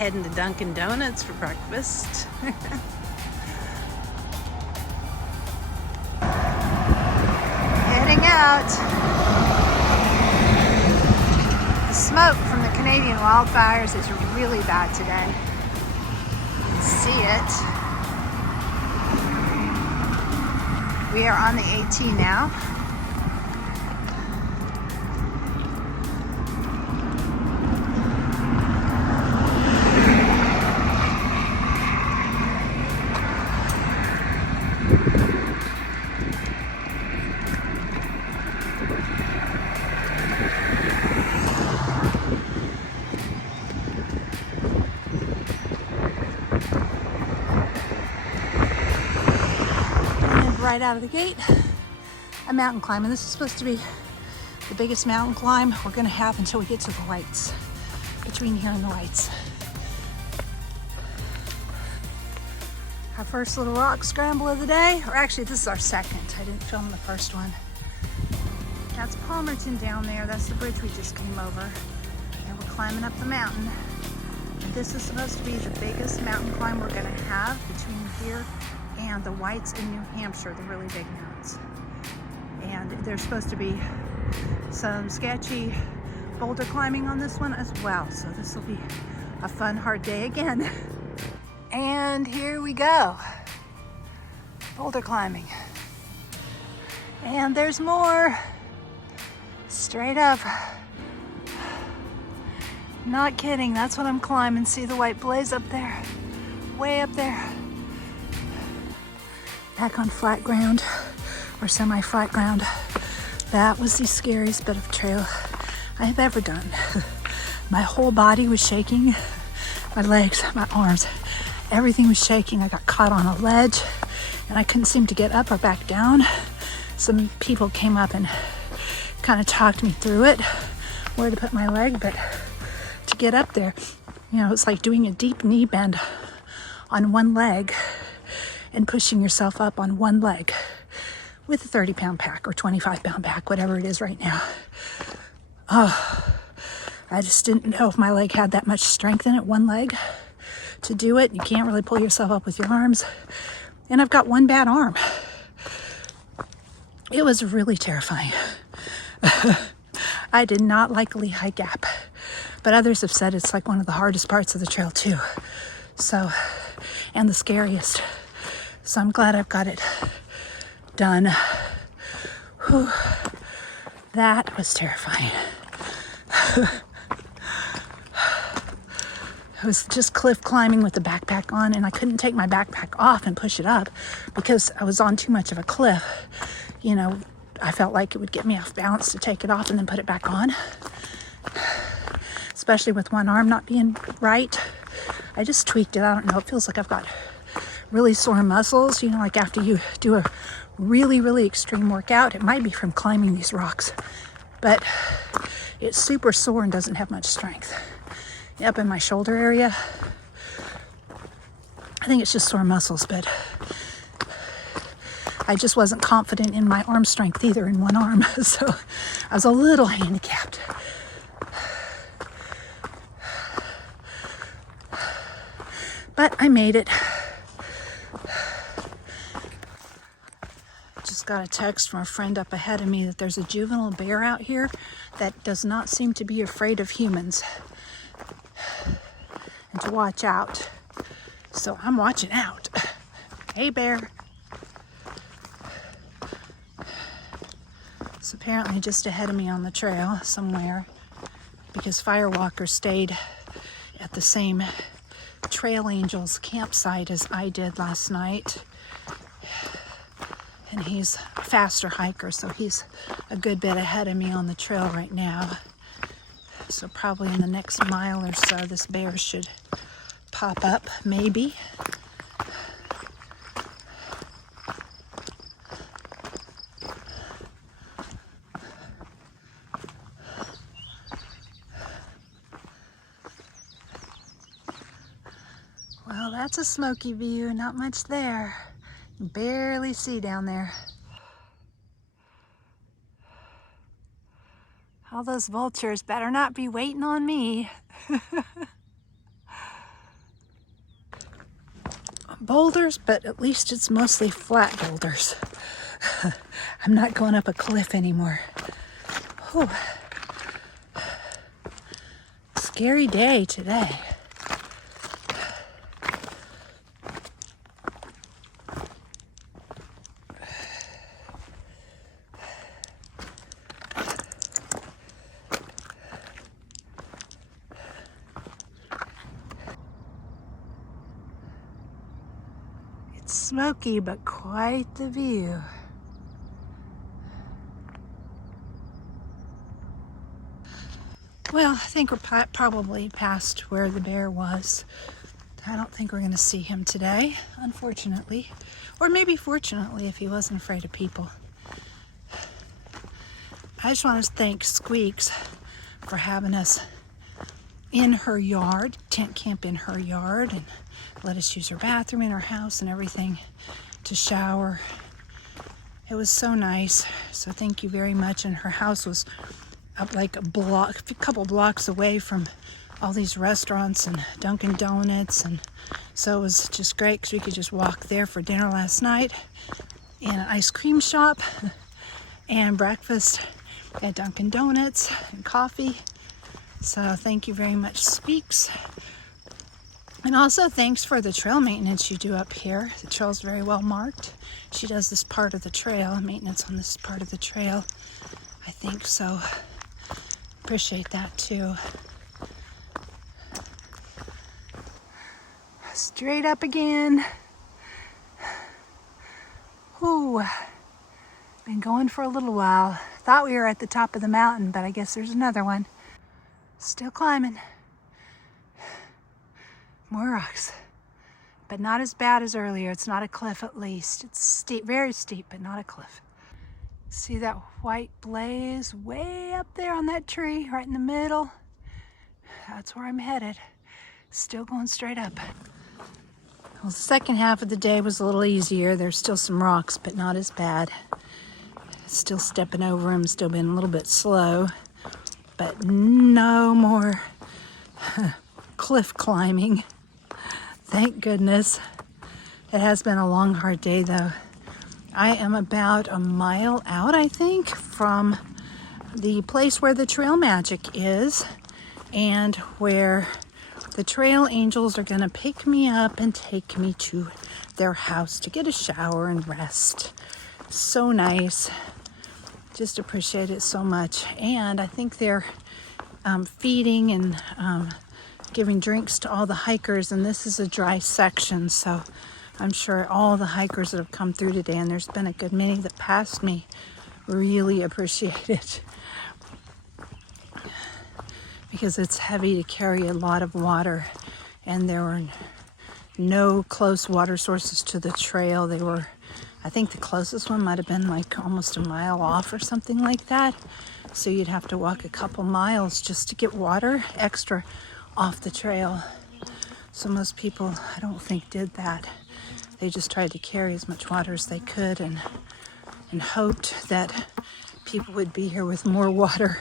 Heading to Dunkin' Donuts for breakfast. Heading out. The smoke from the Canadian wildfires is really bad today. You can see it. We are on the AT now. Right out of the gate, a mountain climb, and this is supposed to be the biggest mountain climb we're going to have until we get to the Whites, between here and the Whites. Our first little rock scramble of the day, or actually this is our second. I didn't film the first one. That's Palmerton down there. That's the bridge we just came over, and we're climbing up the mountain. And this is supposed to be the biggest mountain climb we're going to have between here and the Whites in New Hampshire, the really big mountains. And there's supposed to be some sketchy boulder climbing on this one as well. So this will be a fun, hard day again. And here we go. Boulder climbing. And there's more. Straight up. Not kidding, that's what I'm climbing. See the white blaze up there? Way up there. Back on flat ground, or semi-flat ground. That was the scariest bit of trail I have ever done. My whole body was shaking. My legs, my arms, everything was shaking. I got caught on a ledge and I couldn't seem to get up or back down. Some people came up and kind of talked me through it, where to put my leg, but to get up there, you know, it's like doing a deep knee bend on one leg and pushing yourself up on one leg with a 30-pound pack or 25-pound pack, whatever it is right now. Oh, I just didn't know if my leg had that much strength in it, one leg, to do it. You can't really pull yourself up with your arms. And I've got one bad arm. It was really terrifying. I did not like Lehigh Gap, but others have said it's like one of the hardest parts of the trail too. So, and the scariest. So I'm glad I've got it done. Whew. That was terrifying. I was just cliff climbing with the backpack on, and I couldn't take my backpack off and push it up because I was on too much of a cliff. You know, I felt like it would get me off balance to take it off and then put it back on. Especially with one arm not being right. I just tweaked it. I don't know. It feels like I've got really sore muscles, you know, like after you do a really, really extreme workout. It might be from climbing these rocks, but it's super sore and doesn't have much strength. Up in my shoulder area, I think it's just sore muscles, but I just wasn't confident in my arm strength either in one arm, so I was a little handicapped. But I made it. Just got a text from a friend up ahead of me that there's a juvenile bear out here that does not seem to be afraid of humans, and to watch out. So I'm watching out. Hey, bear. It's apparently just ahead of me on the trail somewhere, because Firewalker stayed at the same Trail Angels campsite as I did last night. And he's a faster hiker, so he's a good bit ahead of me on the trail right now. So probably in the next mile or so, this bear should pop up, maybe. Well, that's a smoky view, not much there. You can barely see down there. All those vultures better not be waiting on me. boulders, but at least it's mostly flat boulders. I'm not going up a cliff anymore. Whew. Scary day today. It's smoky, but quite the view. Well, I think we're probably past where the bear was. I don't think we're going to see him today, unfortunately. Or maybe fortunately if he wasn't afraid of people. I just want to thank Squeaks for having us in her yard, tent camp in her yard, and let us use her bathroom in her house and everything to shower. It was so nice. So thank you very much. And her house was up like a couple blocks away from all these restaurants and Dunkin' Donuts, and so it was just great because we could just walk there for dinner last night, and an ice cream shop, and breakfast at Dunkin' Donuts and coffee. So thank you very much, Squeaks. And also thanks for the trail maintenance you do up here. The trail's very well marked. She does this part of the trail, maintenance on this part of the trail, I think, so appreciate that too. Straight up again. Ooh, been going for a little while. Thought we were at the top of the mountain, but I guess there's another one. Still climbing. More rocks, but not as bad as earlier. It's not a cliff, at least. It's steep, very steep, but not a cliff. See that white blaze way up there on that tree, right in the middle? That's where I'm headed. Still going straight up. Well, the second half of the day was a little easier. There's still some rocks, but not as bad. Still stepping over them, still being a little bit slow, but no more cliff climbing. Thank goodness. It has been a long, hard day though. I am about a mile out, I think, from the place where the trail magic is, and where the trail angels are going to pick me up and take me to their house to get a shower and rest. So nice. Just appreciate it so much. And I think they're feeding and giving drinks to all the hikers, and this is a dry section, so I'm sure all the hikers that have come through today, and there's been a good many that passed me, really appreciate it. Because it's heavy to carry a lot of water, and there were no close water sources to the trail. They were, I think the closest one might have been like almost a mile off or something like that. So you'd have to walk a couple miles just to get water extra off the trail. So most people, I don't think, did that. They just tried to carry as much water as they could and hoped that people would be here with more water